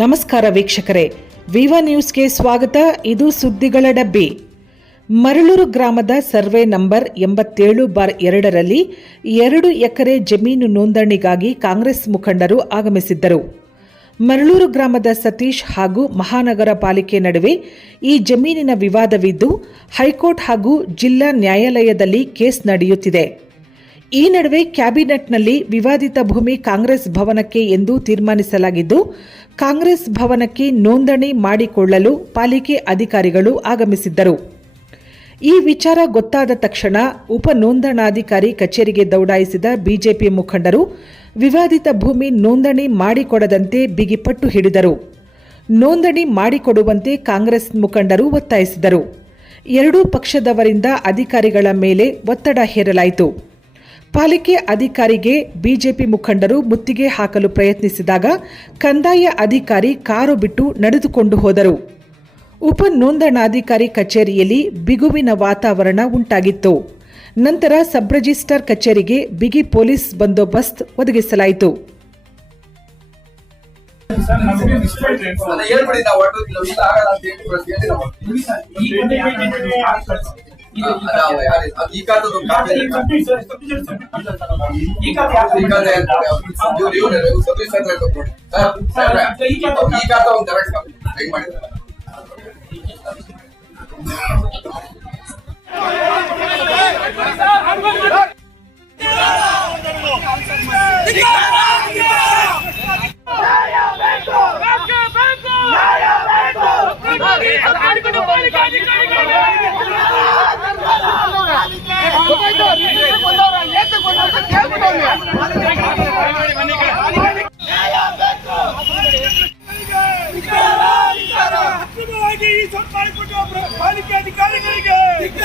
ನಮಸ್ಕಾರ ವೀಕ್ಷಕರೇ, ವಿವಾ ನ್ಯೂಸ್ಗೆ ಸ್ವಾಗತ. ಇದು ಸುದ್ದಿಗಳ ಡಬ್ಬಿ. ಮರಳೂರು ಗ್ರಾಮದ ಸರ್ವೆ ನಂಬರ್ 87/2ರಲ್ಲಿ 2 ಎಕರೆ ಜಮೀನು ನೋಂದಣಿಗಾಗಿ ಕಾಂಗ್ರೆಸ್ ಮುಖಂಡರು ಆಗಮಿಸಿದ್ದರು. ಮರಳೂರು ಗ್ರಾಮದ ಸತೀಶ್ ಹಾಗೂ ಮಹಾನಗರ ಪಾಲಿಕೆ ನಡುವೆ ಈ ಜಮೀನಿನ ವಿವಾದವಿದ್ದು ಹೈಕೋರ್ಟ್ ಹಾಗೂ ಜಿಲ್ಲಾ ನ್ಯಾಯಾಲಯದಲ್ಲಿ ಕೇಸ್ ನಡೆಯುತ್ತಿದೆ. ಈ ನಡುವೆ ಕ್ಯಾಬಿನೆಟ್ನಲ್ಲಿ ವಿವಾದಿತ ಭೂಮಿ ಕಾಂಗ್ರೆಸ್ ಭವನಕ್ಕೆ ಎಂದು ತೀರ್ಮಾನಿಸಲಾಗಿದ್ದು, ಕಾಂಗ್ರೆಸ್ ಭವನಕ್ಕೆ ನೋಂದಣಿ ಮಾಡಿಕೊಳ್ಳಲು ಪಾಲಿಕೆ ಅಧಿಕಾರಿಗಳು ಆಗಮಿಸಿದ್ದರು. ಈ ವಿಚಾರ ಗೊತ್ತಾದ ತಕ್ಷಣ ಉಪ ನೋಂದಣಾಧಿಕಾರಿ ಕಚೇರಿಗೆ ದೌಡಾಯಿಸಿದ ಬಿಜೆಪಿ ಮುಖಂಡರು ವಿವಾದಿತ ಭೂಮಿ ನೋಂದಣಿ ಮಾಡಿಕೊಡದಂತೆ ಬಿಗಿಪಟ್ಟು ಹಿಡಿದರು. ನೋಂದಣಿ ಮಾಡಿಕೊಡುವಂತೆ ಕಾಂಗ್ರೆಸ್ ಮುಖಂಡರು ಒತ್ತಾಯಿಸಿದರು. ಎರಡೂ ಪಕ್ಷದವರಿಂದ ಅಧಿಕಾರಿಗಳ ಮೇಲೆ ಒತ್ತಡ ಹೇರಲಾಯಿತು. ಪಾಲಿಕೆ ಅಧಿಕಾರಿಗೆ ಬಿಜೆಪಿ ಮುಖಂಡರು ಮುತ್ತಿಗೆ ಹಾಕಲು ಪ್ರಯತ್ನಿಸಿದಾಗ ಕಂದಾಯ ಅಧಿಕಾರಿ ಕಾರು ಬಿಟ್ಟು ನಡೆದುಕೊಂಡು ಹೋದರು. ಉಪ ನೋಂದಣಾಧಿಕಾರಿ ಕಚೇರಿಯಲ್ಲಿ ಬಿಗುವಿನ ವಾತಾವರಣ ಉಂಟಾಗಿತ್ತು. ನಂತರ ಸಬ್ ರಿಜಿಸ್ಟ್ರಾರ್ ಕಚೇರಿಗೆ ಬಿಗಿ ಪೊಲೀಸ್ ಬಂದೋಬಸ್ತ್ ಒದಗಿಸಲಾಯಿತು. ಪಾಲಿಕೆ ಅಧಿಕಾರಿಗಳಿಗೆ ಬೇಕು.